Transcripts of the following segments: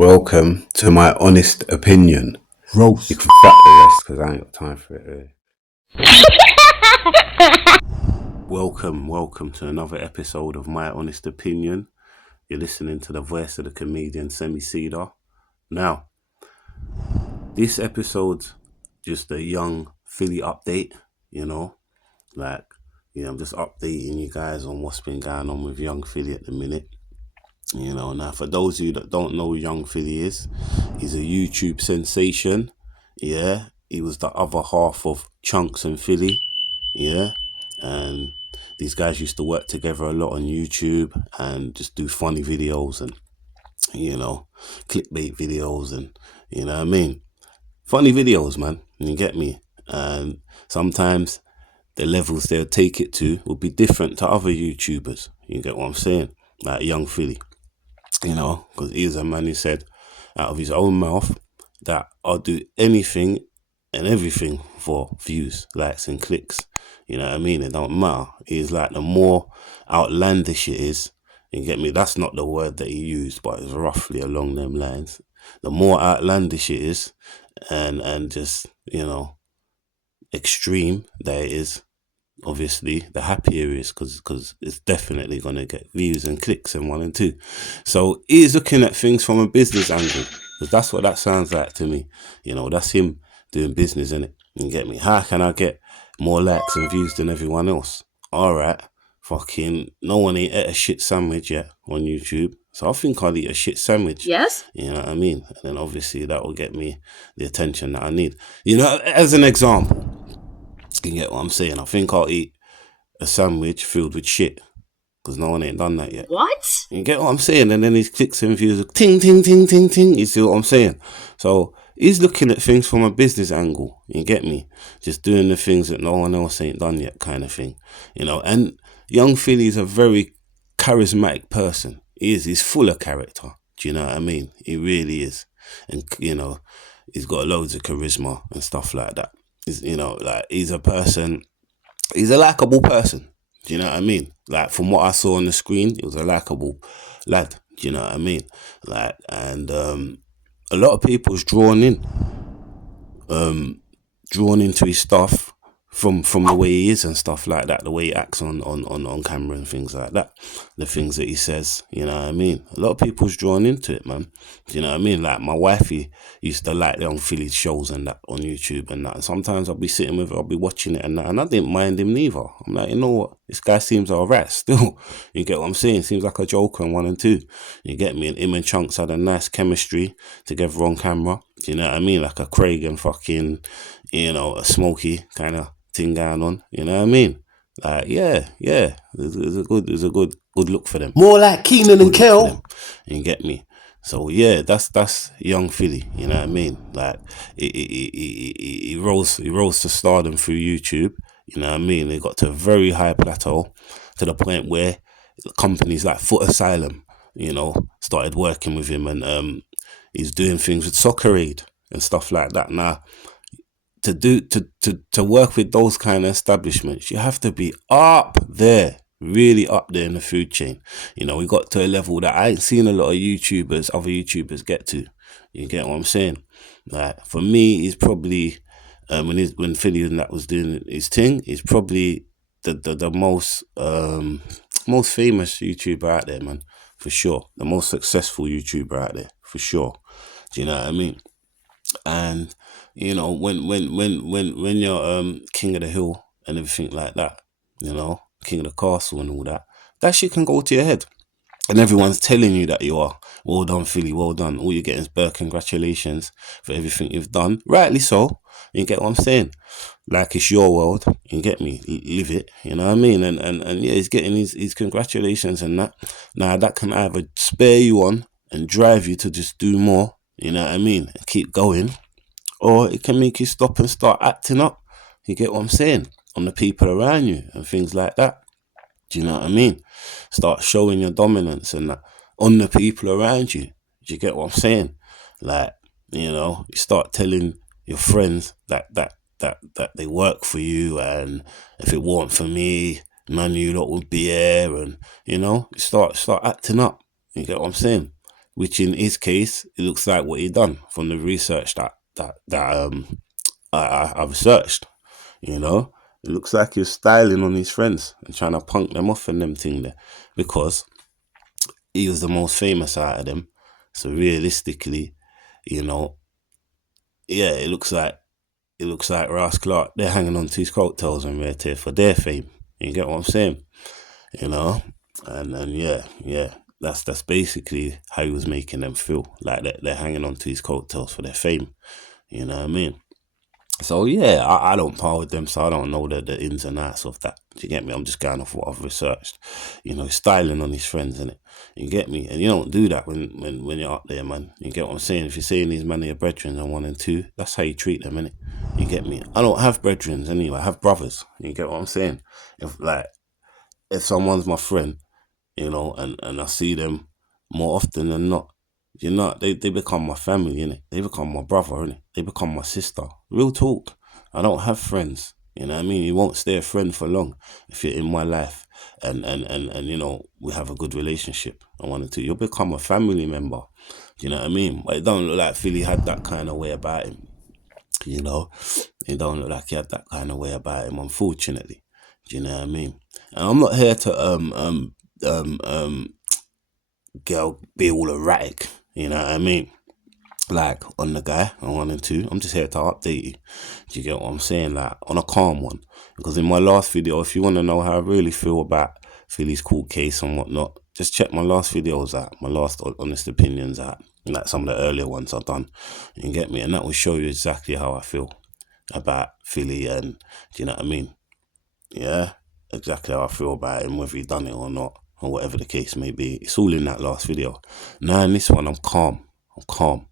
Welcome to my honest opinion. Roast. You can fuck the rest because I ain't got time for it. Welcome to another episode of My Honest Opinion. You're listening to the voice of the comedian Semi Cedar. Now, this episode's just a young Philly update, I'm just updating you guys on what's been going on with young Philly at the minute. Now for those of you that don't know who Young Philly is, he's a YouTube sensation. Yeah, he was the other half of Chunks and Philly. Yeah, and these guys used to work together a lot on YouTube and just do funny videos and, clickbait videos and, funny videos, man. You get me? And sometimes the levels they'll take it to will be different to other YouTubers. You get what I'm saying? Like Young Philly. Because he is a man who said out of his own mouth that I'll do anything and everything for views, likes and clicks. You know what I mean? It don't matter. He's like, the more outlandish it is, you get me? That's not the word that he used, but it's roughly along them lines. The more outlandish it is and just, extreme that it is, obviously the happier it is because it's definitely going to get views and clicks and 1 and 2. So he's looking at things from a business angle, because that's what that sounds like to me. That's him doing business, innit? You get me? How can I get more likes and views than everyone else? All right, fucking no one ain't ate a shit sandwich yet on YouTube, so I think I'll eat a shit sandwich. Yes. You know what I mean? And then obviously that will get me the attention that I need. As an example, you get what I'm saying? I think I'll eat a sandwich filled with shit because no one ain't done that yet. What? You get what I'm saying? And then his clicks and views are ting, ting, ting, ting, ting. You see what I'm saying? So he's looking at things from a business angle. You get me? Just doing the things that no one else ain't done yet kind of thing. And Young Philly is a very charismatic person. He's full of character. Do you know what I mean? He really is. And, he's got loads of charisma and stuff like that. He's a person, he's a likable person. Do you know what I mean? Like, from what I saw on the screen, he was a likable lad. Do you know what I mean? And a lot of people's drawn into his stuff from the way he is and stuff like that, the way he acts on camera and things like that, the things that he says, you know what I mean? A lot of people's drawn into it, man. Do you know what I mean? Like, my wifey used to like the Young Philly shows and that on YouTube and that, and sometimes I'll be sitting with her, I'll be watching it and that, and I didn't mind him neither. I'm like, you know what, this guy seems alright still. You get what I'm saying? Seems like a joker in 1 and 2. You get me? And him and Chunks had a nice chemistry together on camera. Do you know what I mean? Like a Craig and fucking, a Smokey kind of thing going on. You know what I mean? Like, yeah. It's a good look for them. More like Keenan and Kel. You get me? So yeah, that's Young Philly. You know what I mean? Like, he rose to stardom through YouTube. You know what I mean? They got to a very high plateau, to the point where companies like Foot Asylum, started working with him, and he's doing things with Soccer Aid and stuff like that. Now, to work with those kind of establishments, you have to be up there, really up there in the food chain. We got to a level that I ain't seen a lot of other YouTubers get to. You get what I'm saying? Like, for me, he's probably when Philly and that was doing his thing, he's probably the most famous YouTuber out there, man, for sure. The most successful YouTuber out there, for sure. Do you know what I mean? And when you're king of the hill and everything like that, king of the castle and all that shit can go to your head. And everyone's telling you that you are. Well done, Philly, well done. All you get is congratulations for everything you've done. Rightly so. You get what I'm saying? Like, it's your world. You get me? Live it. You know what I mean? And yeah, he's getting his congratulations and that. Now, that can either spur you on and drive you to just do more. You know what I mean? And keep going. Or it can make you stop and start acting up. You get what I'm saying? On the people around you and things like that. Do you know what I mean? Start showing your dominance and that on the people around you. Do you get what I'm saying? Like, you start telling your friends that they work for you, and if it weren't for me, none of you lot would be here, and you start acting up. You get what I'm saying? which in his case, it looks like what he done from the research I researched. You know, it looks like he's styling on his friends and trying to punk them off and them thing there, because he was the most famous out of them. So realistically, you know, yeah, it looks like Ross Clark. They're hanging on to his coattails and Red Tear for their fame. You get what I'm saying? You know, and yeah, that's basically how he was making them feel, like they're hanging on to his coattails for their fame. You know what I mean? So yeah, I don't par with them, so I don't know the ins and outs of that. Do you get me? I'm just going off what I've researched. You know, styling on his friends, innit? You get me? And you don't do that when you're up there, man. You get what I'm saying? If you're saying these men are your brethren and 1 and 2, that's how you treat them, innit? You get me? I don't have brethren anyway. I have brothers. You get what I'm saying? If someone's my friend, you know, and I see them more often than not, you know, they become my family, innit? They become my brother, innit? They become my sister. Real talk. I don't have friends. You know what I mean? You won't stay a friend for long if you're in my life and you know, we have a good relationship. I wanted to. You'll become a family member. Do you know what I mean? But it don't look like Philly had that kind of way about him. You know? It don't look like he had that kind of way about him, unfortunately. Do you know what I mean? And I'm not here to girl be all erratic, you know what I mean? Like on the guy on 1 and 2, I'm just here to update you. Do you get what I'm saying? Like on a calm one. Because in my last video, if you want to know how I really feel about Philly's court case and whatnot, just check my last videos out, my last honest opinions out, like some of the earlier ones I've done. You get me? And that will show you exactly how I feel about Philly, and do you know what I mean? Yeah, exactly how I feel about him, whether he done it or not, or whatever the case may be. It's all in that last video. Now in this one, I'm calm. I'm calm.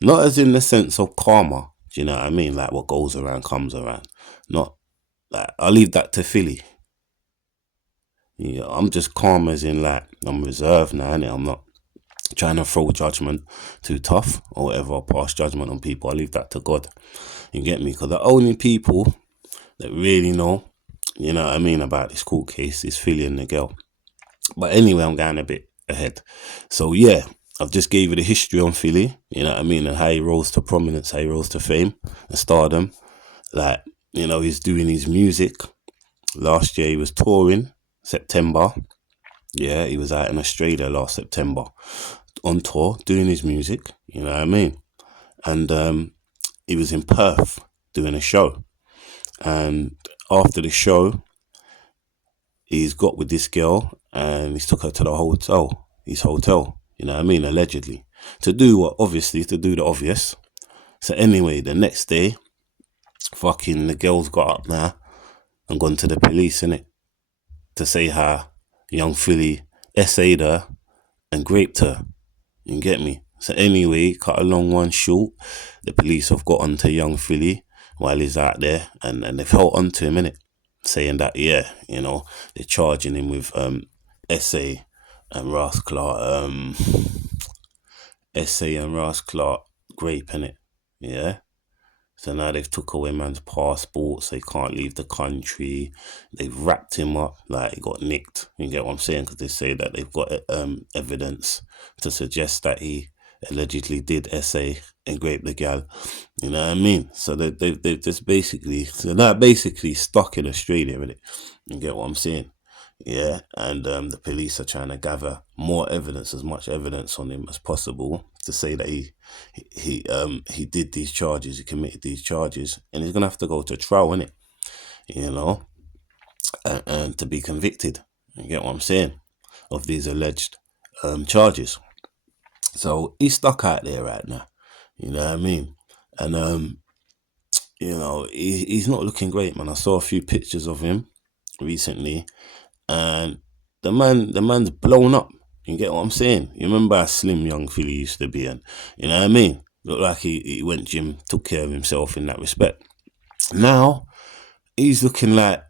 Not as in the sense of karma, do you know what I mean? Like what goes around comes around. Not like, I'll leave that to Philly. Yeah, I'm just calm as in like, I'm reserved now, innit? I'm not trying to throw judgment too tough or whatever, or pass judgment on people. I leave that to God. You get me? Because the only people that really know, you know what I mean, about this court case is Philly and the girl. But anyway, I'm going a bit ahead. So yeah, I've just gave you the history on Philly, you know what I mean, and how he rose to prominence, how he rose to fame and stardom. Like, you know, he's doing his music. Last year he was touring, September. Yeah, he was out in Australia last September on tour, doing his music, you know what I mean? And he was in Perth doing a show. And after the show, he's got with this girl and he's took her to the hotel, his hotel, you know what I mean, allegedly. To do what? Obviously, to do the obvious. So anyway, the next day, fucking the girl's got up now and gone to the police, innit? To say how young Philly essayed her and raped her. You get me? So anyway, cut a long one short, the police have got onto young Philly while he's out there, and they've held onto him, innit? Saying that, yeah, you know, they're charging him with essay and Ross Clark, essay and Ross Clark grape, innit? Yeah. So now they've took away man's passport, so he can't leave the country. They've wrapped him up like he got nicked. You get what I'm saying? Because they say that they've got evidence to suggest that he allegedly did essay and grape the gal. You know what I mean? So they've just basically, so they're basically stuck in Australia, really. You get what I'm saying? Yeah, and the police are trying to gather more evidence, as much evidence on him as possible, to say that he did these charges, he committed these charges, and he's gonna have to go to trial, innit? You know, and to be convicted. You get what I'm saying? Of these alleged charges. So he's stuck out there right now. You know what I mean? And you know, he's not looking great, man. I saw a few pictures of him recently, and the man's blown up. You get what I'm saying? You remember how slim young Philly used to be, and you know what I mean? Looked like he went gym, took care of himself in that respect. Now he's looking like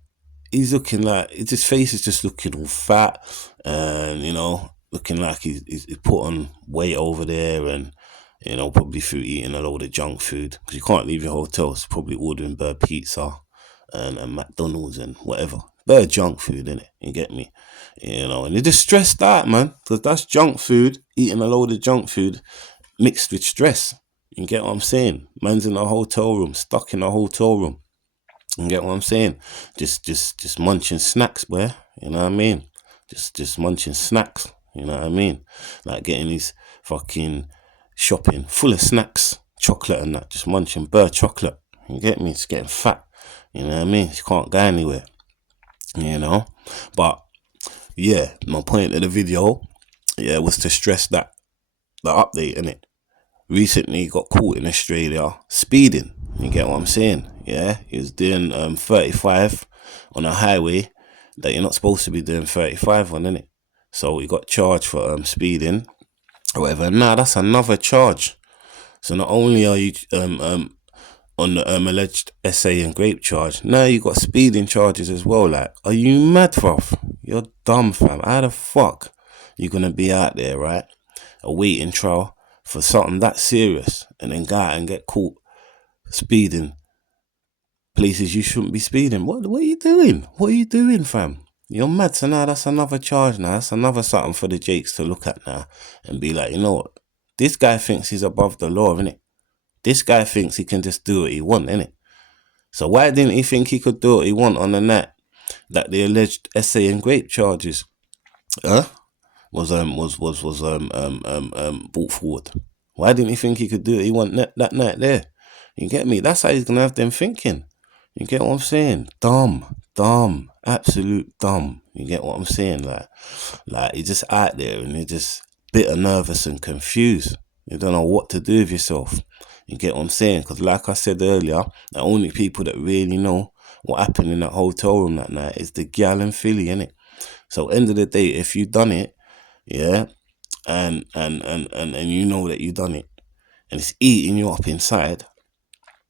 his face is just looking all fat, and you know, looking like he's put on weight over there, and you know, probably through eating a load of junk food, because you can't leave your hotel. It's probably ordering bird pizza and McDonald's and whatever. Bird junk food, innit? You get me? You know, and you're just stressed out, man, because that's junk food, eating a load of junk food mixed with stress. You get what I'm saying? Man's in a hotel room, stuck in a hotel room. You get what I'm saying? Just munching snacks, boy. You know what I mean? Just munching snacks. You know what I mean? Like getting these fucking shopping full of snacks, chocolate and that. Just munching bird chocolate. You get me? It's getting fat. You know what I mean? You can't go anywhere. You know? But yeah, my point of the video, yeah, was to stress that the update, innit? Recently got caught in Australia speeding. You get what I'm saying? Yeah, he was doing 35 on a highway that you're not supposed to be doing 35 on, innit? So he got charged for speeding or whatever. Nah, that's another charge. So not only are you on the alleged essay and grape charge, now you got speeding charges as well. Like, are you mad, bruv? You're dumb, fam. How the fuck you gonna be out there, right, awaiting trial for something that serious and then go out and get caught speeding places you shouldn't be speeding? What are you doing? What are you doing, fam? You're mad. So now that's another charge now. That's another something for the Jakes to look at now and be like, you know what? This guy thinks he's above the law, innit? This guy thinks he can just do what he wants, innit? So why didn't he think he could do what he want on the night that the alleged essay and grape charges was brought forward? Why didn't he think he could do what he want that night there? You get me? That's how he's gonna have them thinking. You get what I'm saying? Dumb, absolute dumb. You get what I'm saying? Like you're just out there and you're just bitter, nervous and confused. You don't know what to do with yourself. You get what I'm saying? Because like I said earlier, the only people that really know what happened in that hotel room that night is the gal in Philly, innit? So end of the day, if you done it, yeah, and you know that you done it, and it's eating you up inside,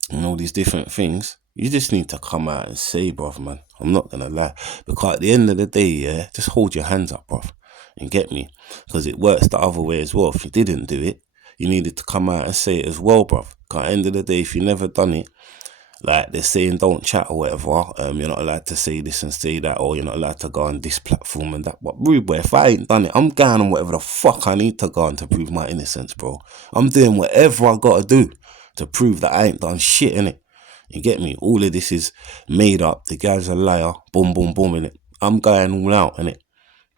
and all these different things, you just need to come out and say, bruv, man. I'm not gonna lie. Because at the end of the day, yeah, just hold your hands up, bruv. And get me? Because it works the other way as well. If you didn't do it, you needed to come out and say it as well, bruv. Because at the end of the day, if you never done it, like they're saying don't chat or whatever, you're not allowed to say this and say that, or you're not allowed to go on this platform and that. But rude boy, if I ain't done it, I'm going on whatever the fuck I need to go on to prove my innocence, bro. I'm doing whatever I gotta do to prove that I ain't done shit, innit? You get me? All of this is made up. The guy's a liar. Boom, boom, boom, innit? I'm going all out, innit?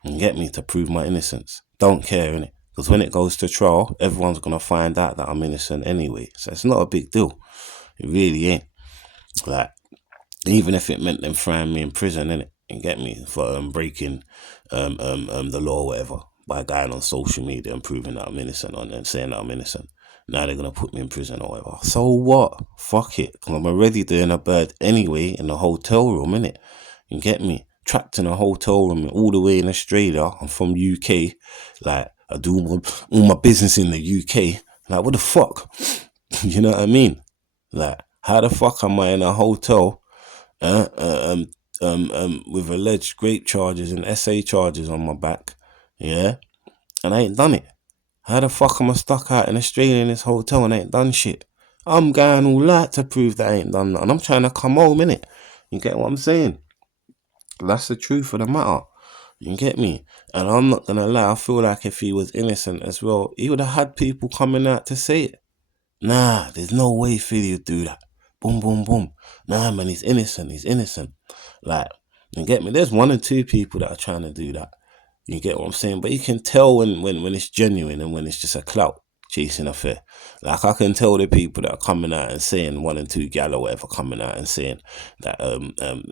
You get me? To prove my innocence. Don't care, innit? Because when it goes to trial, everyone's going to find out that I'm innocent anyway. So it's not a big deal. It really ain't. Like, even if it meant them throwing me in prison, innit? You get me? For breaking the law or whatever, by going on social media and proving that I'm innocent and saying that I'm innocent. Now they're going to put me in prison or whatever. So what? Fuck it. Because I'm already doing a bird anyway in the hotel room, innit? You get me? Trapped in a hotel room all the way in Australia. I'm from UK. Like, I do all my business in the UK. Like, what the fuck? You know what I mean? Like, how the fuck am I in a hotel with alleged grape charges and SA charges on my back? Yeah? And I ain't done it. How the fuck am I stuck out in Australia in this hotel and I ain't done shit? I'm going all out to prove that I ain't done nothing. I'm trying to come home, innit? You get what I'm saying? That's the truth of the matter. You get me? And I'm not gonna lie, I feel like if he was innocent as well, he would have had people coming out to say it. Nah, there's no way Philly would do that. Boom, boom, boom. Nah, man, he's innocent. Like, you get me? There's one or two people that are trying to do that. You get what I'm saying? But you can tell when it's genuine and when it's just a clout chasing affair. Like, I can tell the people that are coming out and saying, one and two gal or whatever, coming out and saying that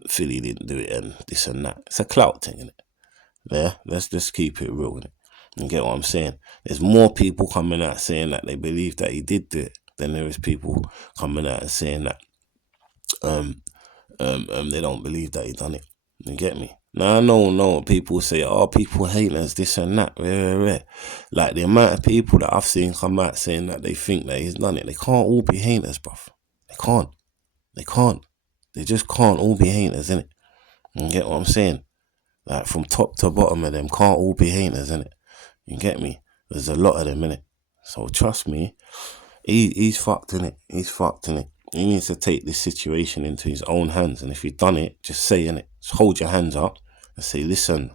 Philly didn't do it and this and that. It's a clout thing, innit? Yeah, let's just keep it real, innit? You get what I'm saying? There's more people coming out saying that they believe that he did do it than there is people coming out and saying that they don't believe that he done it. You get me? Now I know people say, oh, people hate us, this and that, like the amount of people that I've seen come out saying that they think that he's done it, they can't all be haters, bruv. They can't. They just can't all be haters, innit? You get what I'm saying? Like, from top to bottom of them, can't all be haters, innit? You get me? There's a lot of them, innit? So trust me, he's fucked, innit? He's fucked, innit? He needs to take this situation into his own hands. And if you've done it, just say in it. Just hold your hands up and say, listen,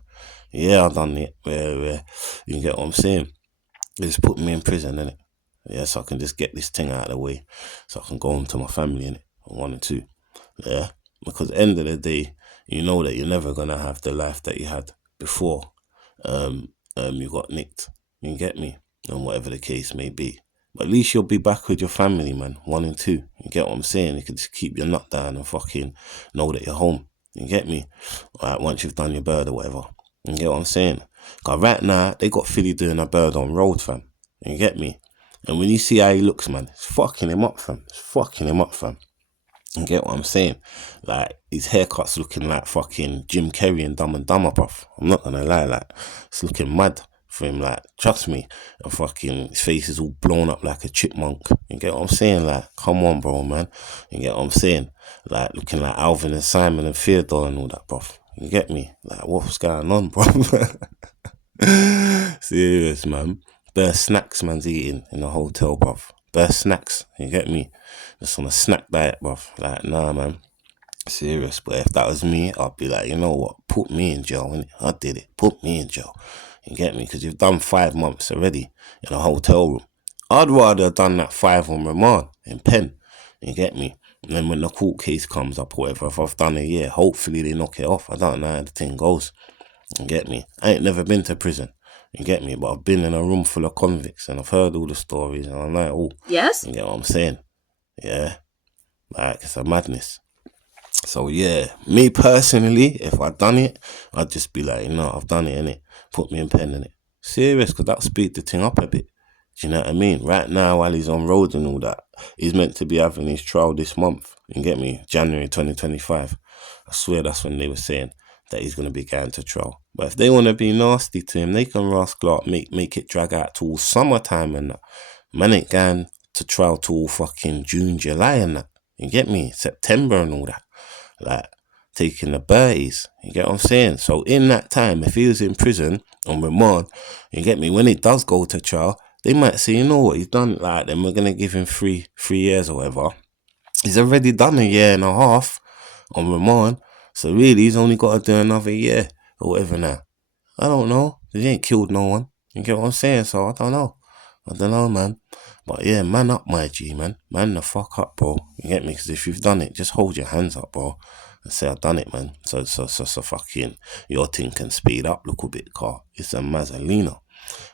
yeah, I done it. Where you get what I'm saying? Just put me in prison, innit? Yeah, so I can just get this thing out of the way. So I can go home to my family, innit? 1 and 2. Yeah? Because at the end of the day, you know that you're never gonna have the life that you had before you got nicked. You get me? And whatever the case may be. But at least you'll be back with your family, man. 1 and 2. You get what I'm saying? You can just keep your nut down and fucking know that you're home. You get me? Alright, once you've done your bird or whatever. You get what I'm saying? Cause right now, they got Philly doing a bird on road, fam. You get me? And when you see how he looks, man, it's fucking him up, fam. It's fucking him up, fam. You get what I'm saying? Like, his haircut's looking like fucking Jim Carrey and Dumb and Dumber, bruv. I'm not gonna lie, like, it's looking mad for him, like, trust me. And fucking, his face is all blown up like a chipmunk. You get what I'm saying? Like, come on, bro, man. You get what I'm saying? Like, looking like Alvin and Simon and Theodore and all that, bruv. You get me? Like, what's going on, bruv? Serious, man. Bare snacks man's eating in the hotel, bruv. Bare snacks, you get me? Just on a snack diet, bruv. Like, nah, man. Serious, but if that was me, I'd be like, you know what? Put me in jail, innit? I did it. Put me in jail. You get me? Because you've done 5 months already in a hotel room. I'd rather have done that 5 on remand in pen. You get me? And then when the court case comes up or whatever, if I've done a year, hopefully they knock it off. I don't know how the thing goes. You get me? I ain't never been to prison. You get me? But I've been in a room full of convicts and I've heard all the stories and I'm like, oh. Yes? You get what I'm saying? Yeah. Like, it's a madness. So, yeah. Me personally, if I'd done it, I'd just be like, I've done it, innit? Put me in pen, innit? Serious, because that'll speed the thing up a bit. Do you know what I mean? Right now, while he's on road and all that, he's meant to be having his trial this month. You get me? January 2025. I swear that's when they were saying that he's going to be going to trial. But if they want to be nasty to him, they can rascal up, make it drag out till summertime and that. Man ain't going to trial till fucking June, July and that. You get me? September and all that. Like, taking the birdies. You get what I'm saying? So in that time, if he was in prison on remand, you get me? When he does go to trial, they might say, you know what, he's done like then we're going to give him three years or whatever. He's already done 1.5 years on remand. So really, he's only got to do another year or whatever now. I don't know. He ain't killed no one. You get what I'm saying? So I don't know, man. But yeah, man up, my G, man. Man the fuck up, bro. You get me? Because if you've done it, just hold your hands up, bro. And say, I've done it, man. So fucking, your thing can speed up a little bit, car. It's a Mazzolino.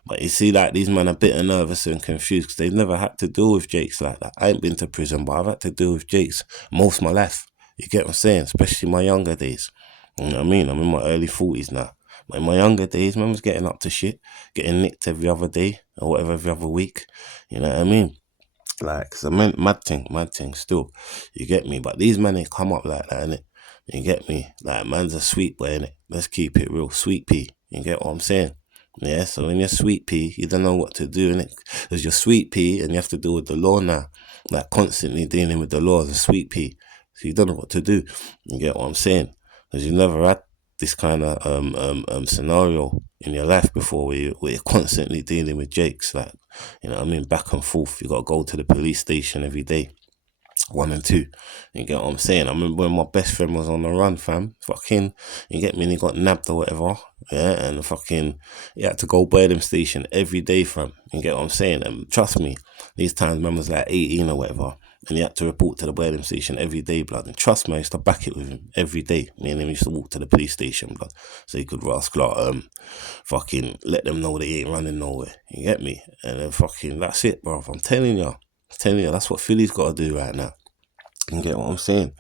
But you see, like, these men are a bit nervous and confused because they've never had to deal with Jakes like that. I ain't been to prison, but I've had to deal with Jakes most of my life. You get what I'm saying? Especially my younger days. You know what I mean? I'm in my early 40s now. But in my younger days, man was getting up to shit, getting nicked every other day or whatever, every other week. You know what I mean? Like, it's a mad thing still. You get me? But these men ain't come up like that, innit? You get me? Like, man's a sweet boy, innit? Let's keep it real. Sweet pea. You get what I'm saying? Yeah, so when you're sweet pea, you don't know what to do, innit? Because you're sweet pea and you have to deal with the law now. Like, constantly dealing with the law as a sweet pea. So you don't know what to do. You get what I'm saying? Because you never had this kind of scenario in your life before where you're constantly dealing with Jakes. Like, you know what I mean? Back and forth. You got to go to the police station every day. 1 and 2. You get what I'm saying? I remember when my best friend was on the run, fam. Fucking, you get me? And he got nabbed or whatever. Yeah, and fucking, he had to go Birmingham station every day, fam. You get what I'm saying? And trust me, these times man was like 18 or whatever. And he had to report to the Birmingham station every day, blood. And trust me, I used to back it with him every day. Me and him used to walk to the police station, blood. So he could rascal out, fucking let them know they ain't running nowhere. You get me? And then fucking, that's it, bro. I'm telling you, that's what Philly's got to do right now. You get what I'm saying?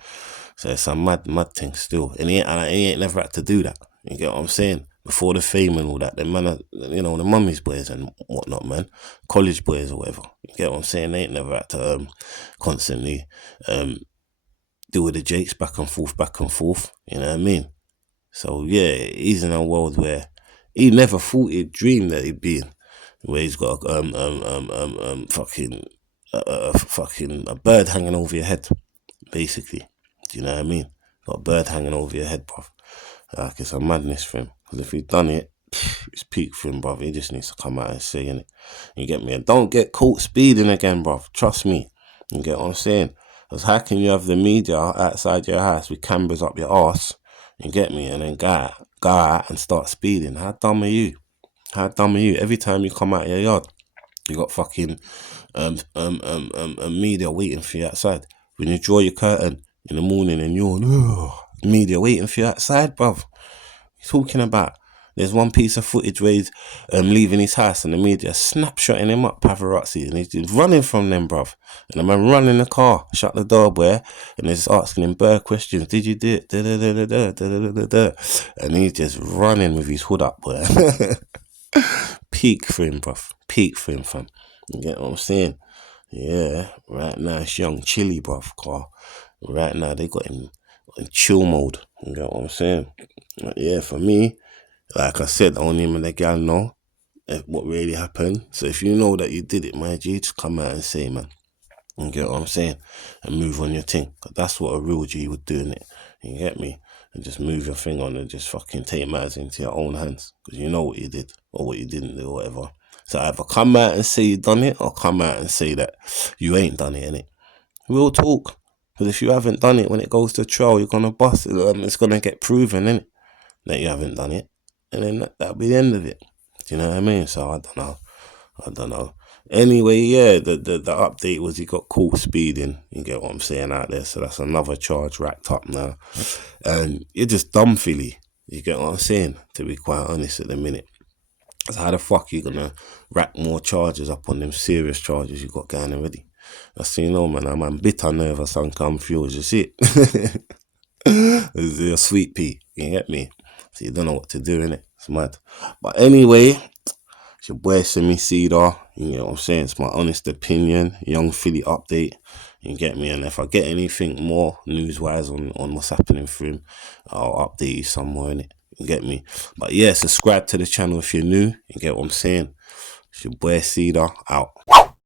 So it's a mad thing still. And he ain't never had to do that. You get what I'm saying? Before the fame and all that, the man are, the mummy's boys and whatnot, man. College boys or whatever. You get what I'm saying? They ain't never had to constantly deal with the Jakes back and forth. You know what I mean? So yeah, he's in a world where he never thought he'd dream that he'd be in. Where he's got fucking a bird hanging over your head, basically. Do you know what I mean? Got a bird hanging over your head, bruv. Like, it's a madness for him. Because if he'd done it, it's peak for him, bruv. He just needs to come out and say, innit? You get me? And don't get caught speeding again, bruv. Trust me. You get what I'm saying? Because how can you have the media outside your house with cameras up your arse, you get me, and then go out and start speeding? How dumb are you? How dumb are you? Every time you come out of your yard, you got fucking media waiting for you outside. When you draw your curtain in the morning and you're media waiting for you outside, bruv. Talking about, there's one piece of footage where he's leaving his house and the media snapshotting him up, paparazzi, and he's running from them, bruv. And the man running the car, shut the door, boy, and they're just asking him bird questions. Did you do it? Da, da, da, da, da, da, da, da. And he's just running with his hood up, boy. Peak for him, bruv. Peak for him, fam. You get what I'm saying? Yeah, right now it's young chilly, bruv, car. Right now they got him in chill mode. You get what I'm saying? But yeah, for me, like I said, only him and the gal know what really happened. So if you know that you did it, my G, just come out and say, man. You get what I'm saying? And move on your thing. 'Cause that's what a real G would do, innit? You get me? And just move your thing on and just fucking take matters into your own hands. Because you know what you did or what you didn't do or whatever. So either come out and say you done it or come out and say that you ain't done it, innit? Real talk. Because if you haven't done it, when it goes to trial, you're going to bust it. It's going to get proven, innit? That you haven't done it. And then that'll be the end of it. Do you know what I mean? So I don't know. Anyway, yeah, the update was he got caught speeding. You get what I'm saying out there. So that's another charge racked up now. And you're just dumb, Philly. You get what I'm saying? To be quite honest at the minute. So how the fuck you gonna rack more charges up on them serious charges you got going already? That's, you know, man, I'm bitter nervous and confused. You see it? It's a sweet pea. You get me? So you don't know what to do, innit? It's mad. But anyway, it's your boy Semi Cedar. You know what I'm saying? It's my honest opinion. Young Philly update. You get me? And if I get anything more news-wise on what's happening for him, I'll update you somewhere, innit? You get me? But yeah, subscribe to the channel if you're new. You get what I'm saying? It's your boy Cedar out.